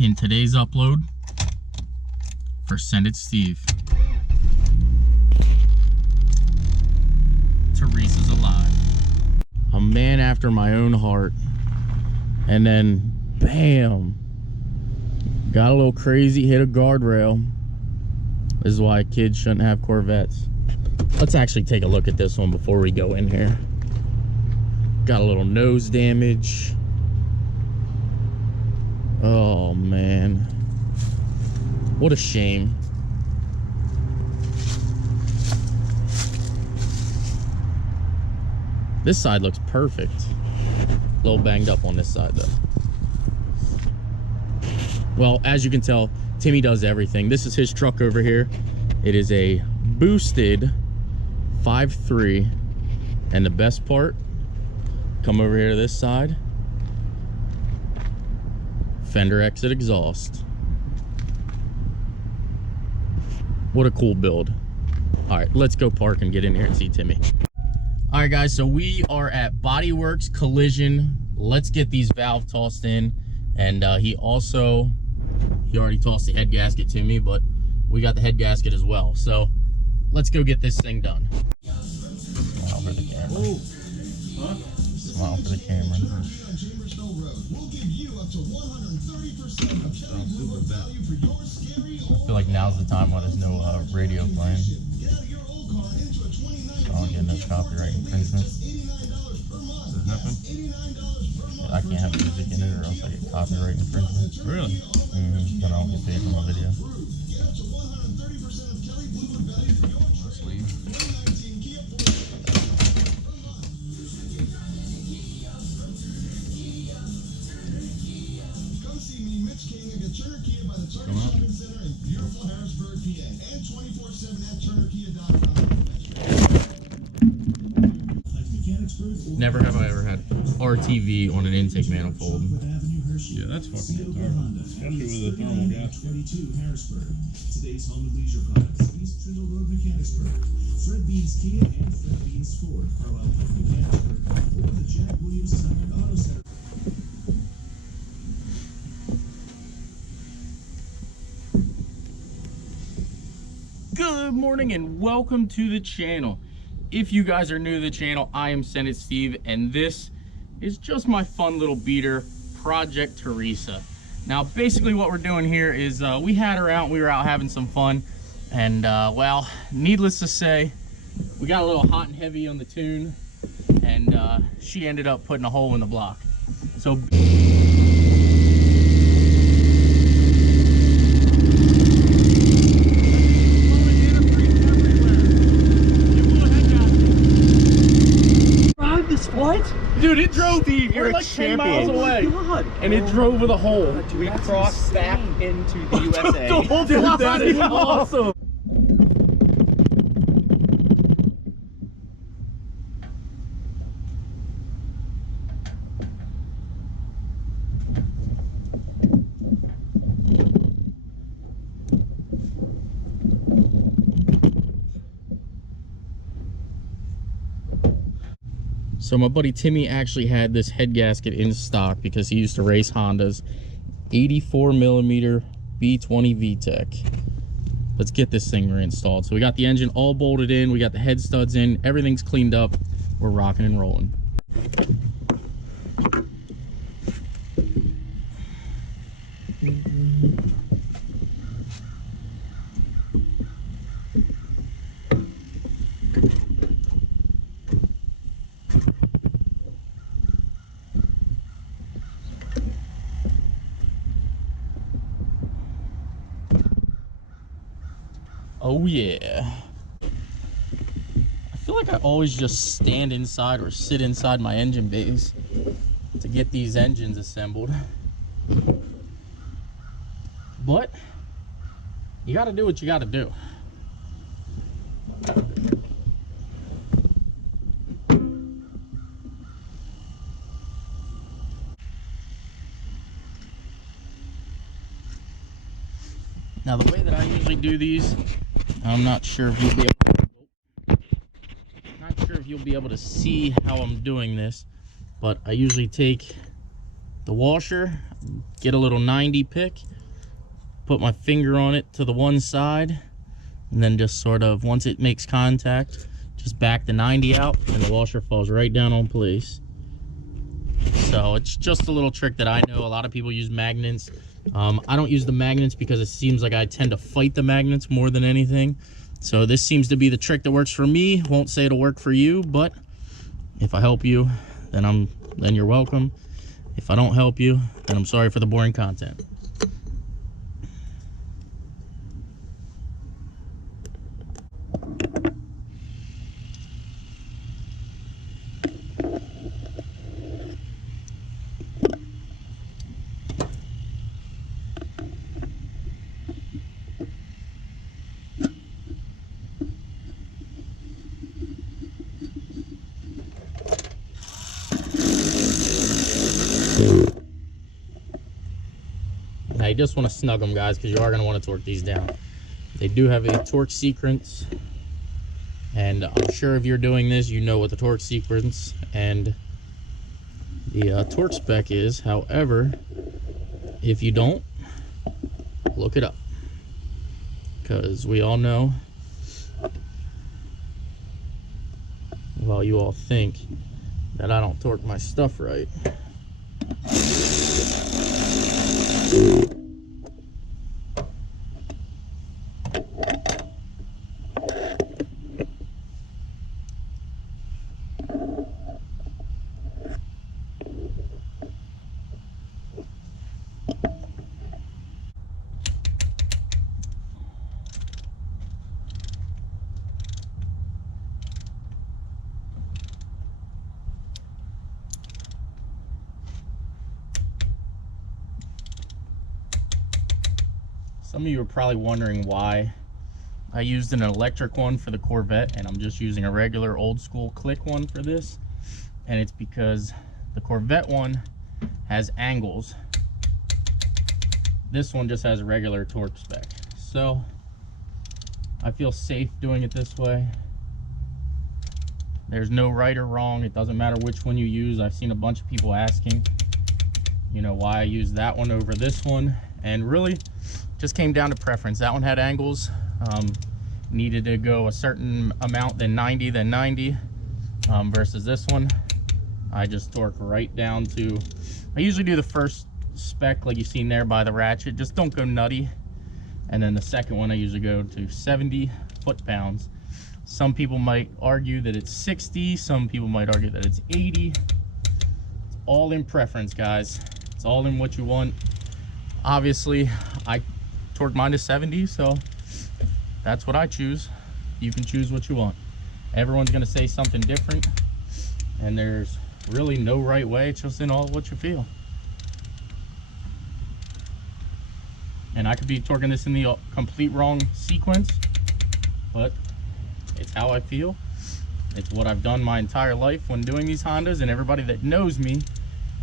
in today's upload for SendIt Steve. Theresa's alive. A man after my own heart. And then, bam. Got a little crazy, hit a guardrail. This is why kids shouldn't have Corvettes. Let's actually take a look at this one before we go in here. Got a little nose damage. Oh, man. What a shame. This side looks perfect. A little banged up on this side, though. Well, as you can tell, Timmy does everything. This is his truck over here. It is a boosted 5.3. And the best part, come over here to this side. Fender exit exhaust. What a cool build. All right, let's go park and get in here and see Timmy. All right, guys, so we are at Bodyworks Collision. Let's get these valves tossed in. And he already tossed the head gasket to me, but we got the head gasket as well. So let's go get this thing done. Smile for the camera. Ooh. Huh? Smile for the camera. I feel like now's the time when there's no radio playing. I don't get no copyright infringement. Does it happen? I can't have music in it or else I get copyright infringement. Really? Mm-hmm. Then I don't get paid for my video. Never have I ever had RTV on an intake manifold. Yeah, that's fucking retarded. Especially with a thermal gasket. Today's home and leisure products. East Trindle Road, Mechanicsburg. Fred Beans Kia and Fred Beans Ford. Carlisle Pike, Mechanicsburg. Or the Jack Williams Sunland Auto Center. Good morning and welcome to the channel. If you guys are new to the channel, I am SendIt Steve, and this is just my fun little beater, Project Theresa. Now, basically what we're doing here is we had her out, we were out having some fun, and well, needless to say, we got a little hot and heavy on the tune, and she ended up putting a hole in the block. So what? dude, it drove You're like 10 miles away. God. And it drove with a hole. We crossed back into the USA. Dude, that is awesome. So my buddy Timmy actually had this head gasket in stock because he used to race Hondas. 84mm B20 VTEC. Let's get this thing reinstalled. So we got the engine all bolted in, we got the head studs in, everything's cleaned up. We're rocking and rolling. Oh yeah. I feel like I always just stand inside or sit inside my engine bays to get these engines assembled. But you gotta do what you gotta do. Now the way that I usually do these, I'm not sure if you'll be able to see how I'm doing this, but I usually take the washer, get a little 90 pick, put my finger on it to the one side, and then just sort of, once it makes contact, just back the 90 out, and the washer falls right down on place. So it's just a little trick that I know. A lot of people use magnets. I don't use the magnets because it seems like I tend to fight the magnets more than anything. So this seems to be the trick that works for me. Won't say it'll work for you, but if I help you, then you're welcome. If I don't help you, then I'm sorry for the boring content. Now you just want to snug them, guys, because you are going to want to torque these down. They do have a torque sequence, and I'm sure if you're doing this, you know what the torque sequence and the torque spec is. However, if you don't, look it up, because we all know, well, you all think that I don't torque my stuff right. Some of you are probably wondering why I used an electric one for the Corvette and I'm just using a regular old school click one for this. And it's because the Corvette one has angles. This one just has a regular torque spec. So I feel safe doing it this way. There's no right or wrong. It doesn't matter which one you use. I've seen a bunch of people asking, you know, why I use that one over this one. And really, just came down to preference. That one had angles, needed to go a certain amount, then 90, versus this one. I just torque right down to, I usually do the first spec like you've seen there by the ratchet, just don't go nutty. And then the second one I usually go to 70 foot-pounds. Some people might argue that it's 60, some people might argue that it's 80. It's all in preference, guys. It's all in what you want. Obviously, I torque mine to 70, so that's what I choose. You can choose what you want. Everyone's gonna say something different, and there's really no right way. It's just in all what you feel. And I could be torquing this in the complete wrong sequence, but it's how I feel. It's what I've done my entire life when doing these Hondas, and everybody that knows me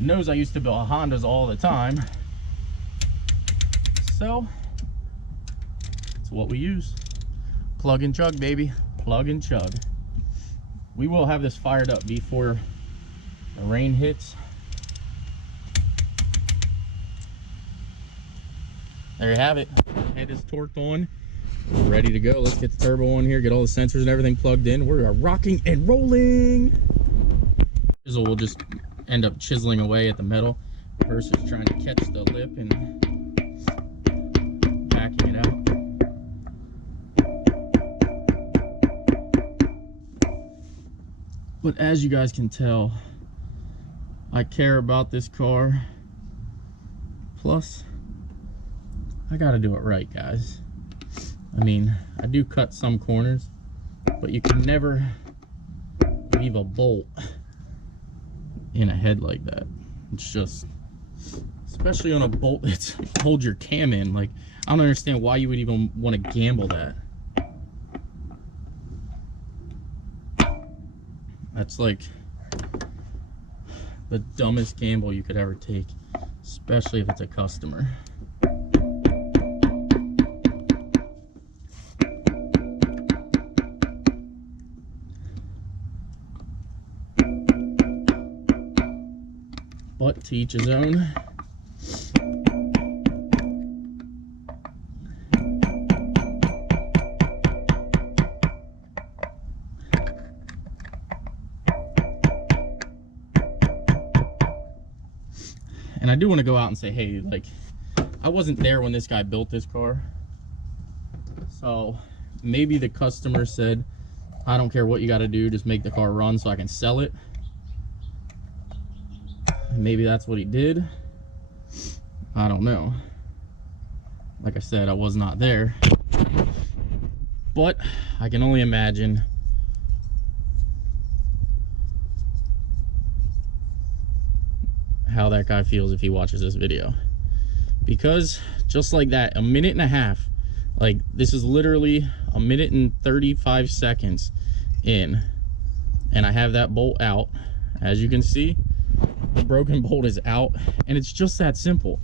knows I used to build Hondas all the time. So it's what we use. Plug and chug, baby. Plug and chug. We will have this fired up before the rain hits. There you have it. Head is torqued on. We're ready to go. Let's get the turbo on here, get all the sensors and everything plugged in. We are rocking and rolling. Chisel will just end up chiseling away at the metal versus trying to catch the lip and backing it out. But as you guys can tell, I care about this car. Plus, I gotta do it right, guys. I mean, I do cut some corners, but you can never leave a bolt in a head like that. It's just, especially on a bolt that holds your cam in. Like, I don't understand why you would even want to gamble that. That's like the dumbest gamble you could ever take, especially if it's a customer. But to each his own. I do want to go out and say, hey, like, I wasn't there when this guy built this car. So maybe the customer said, I don't care what you got to do, just make the car run so I can sell it. And maybe that's what he did. I don't know. Like I said, I was not there. But I can only imagine how that guy feels if he watches this video. Because just like that, 1.5 minutes, like this is literally 1 minute and 35 seconds in, and I have that bolt out. As you can see, the broken bolt is out, and it's just that simple.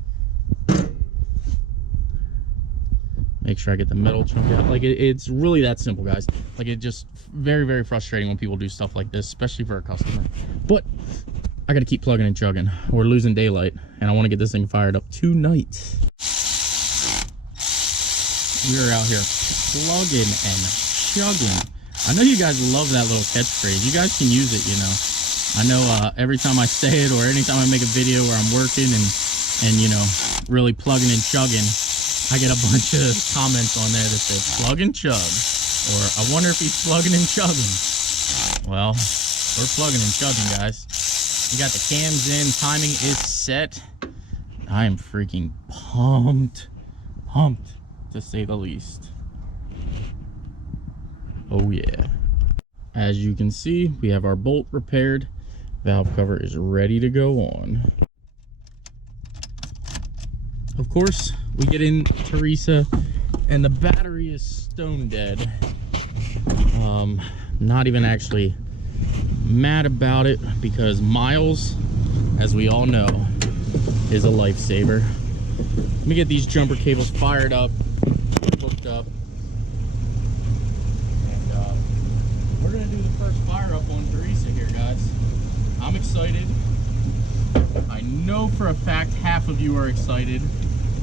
Make sure I get the metal chunk out. Like it's really that simple, guys. Like it just very, very frustrating when people do stuff like this, especially for a customer. But I gotta keep plugging and chugging. We're losing daylight, and I want to get this thing fired up tonight. We are out here plugging and chugging. I know you guys love that little catchphrase. You guys can use it, you know. I know every time I say it, or anytime I make a video where I'm working and you know, really plugging and chugging, I get a bunch of comments on there that say plug and chug, or I wonder if he's plugging and chugging. Well, we're plugging and chugging, guys. We got the cams in, timing is set. I am freaking pumped to say the least. Oh yeah. As you can see, we have our bolt repaired. Valve cover is ready to go on. Of course, we get in Theresa, and the battery is stone dead. Not even actually mad about it, because Myles, as we all know, is a lifesaver. Let me get these jumper cables fired up, hooked up, and we're gonna do the first fire up on Theresa here, guys. I'm excited. I know for a fact half of you are excited.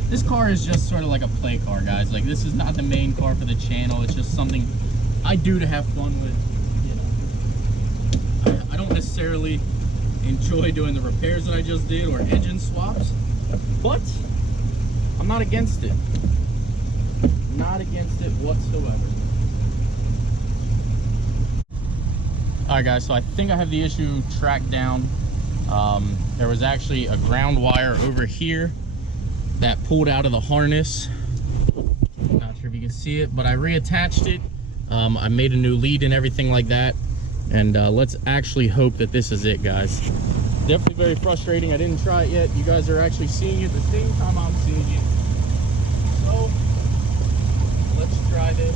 This car is just sort of like a play car, guys. Like, this is not the main car for the channel. It's just something I do to have fun with, you know. I don't necessarily enjoy doing the repairs that I just did, or engine swaps, but I'm not against it. Not against it whatsoever. Alright guys, so I think I have the issue tracked down. There was actually a ground wire over here that pulled out of the harness. Not sure if you can see it, but I reattached it. I made a new lead and everything like that. And let's actually hope that this is it, guys. Definitely very frustrating. I didn't try it yet. You guys are actually seeing it the same time I'm seeing it. So let's try this.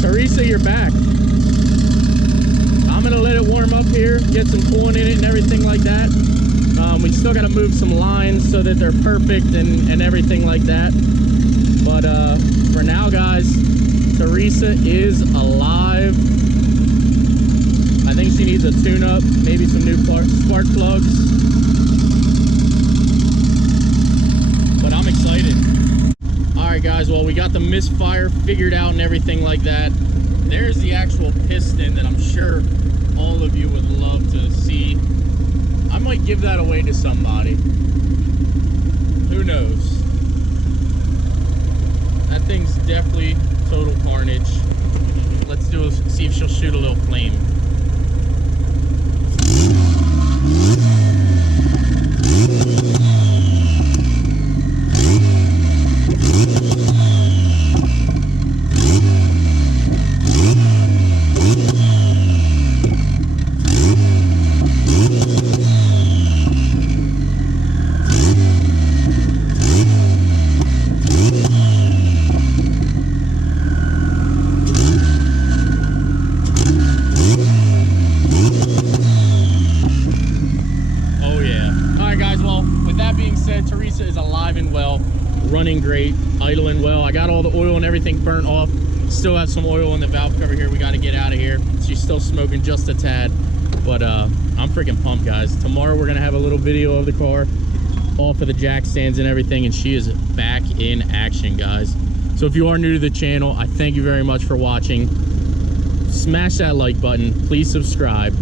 Theresa, you're back. I'm gonna let it warm up here, get some coolant in it and everything like that. We still gotta move some lines so that they're perfect and everything like that. But for now, guys, Theresa is alive. I think she needs a tune-up, maybe some new spark plugs. But I'm excited. All right, guys, well, we got the misfire figured out and everything like that. there's the actual piston that I'm sure all of you would love to see. I might give that away to somebody. Who knows? That thing's definitely total carnage. Let's see if she'll shoot a little flame. Theresa is alive and well, running great, idling well. I got all the oil and everything burnt off. Still have some oil in the valve cover here. We got to get out of here. She's still smoking just a tad, but I'm freaking pumped, guys. Tomorrow we're gonna have a little video of the car, off of the jack stands and everything, and she is back in action, guys. So if you are new to the channel, I thank you very much for watching. Smash that like button, please subscribe,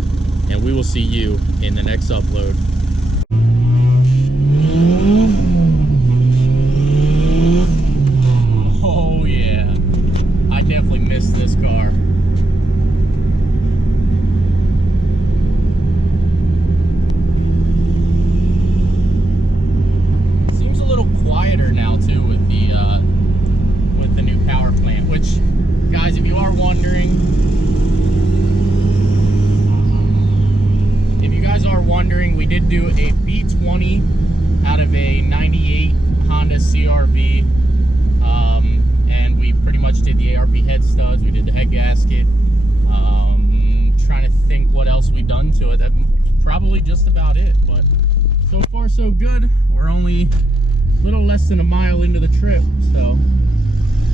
and we will see you in the next upload. Oh yeah, I definitely missed this car. Seems a little quieter now too with the new power plant, which, guys, if you are wondering, we did do a B20 out of a 98 Honda CRV, and we pretty much did the ARP head studs, we did the head gasket, trying to think what else we done to it. That's probably just about it, but so far so good. We're only a little less than a mile into the trip, so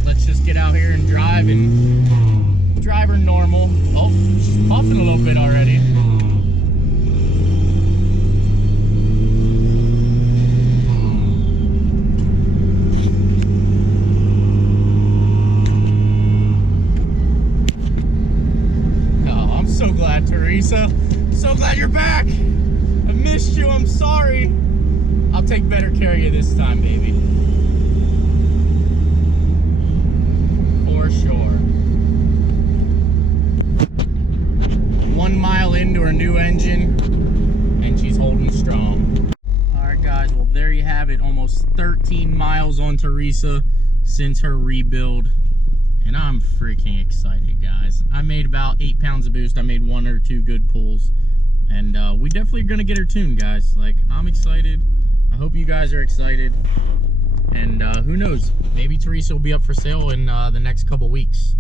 let's just get out here and drive her normal. Oh, she's puffing a little bit already. So glad, Theresa. So glad you're back. I missed you. I'm sorry. I'll take better care of you this time, baby. For sure. 1 mile into her new engine, and she's holding strong. All right, guys. Well, there you have it. Almost 13 miles on Theresa since her rebuild. And I'm freaking excited, guys. I made about 8 pounds of boost. I made 1 or 2 good pulls. And we definitely are going to get her tuned, guys. Like, I'm excited. I hope you guys are excited. And who knows? Maybe Theresa will be up for sale in the next couple weeks.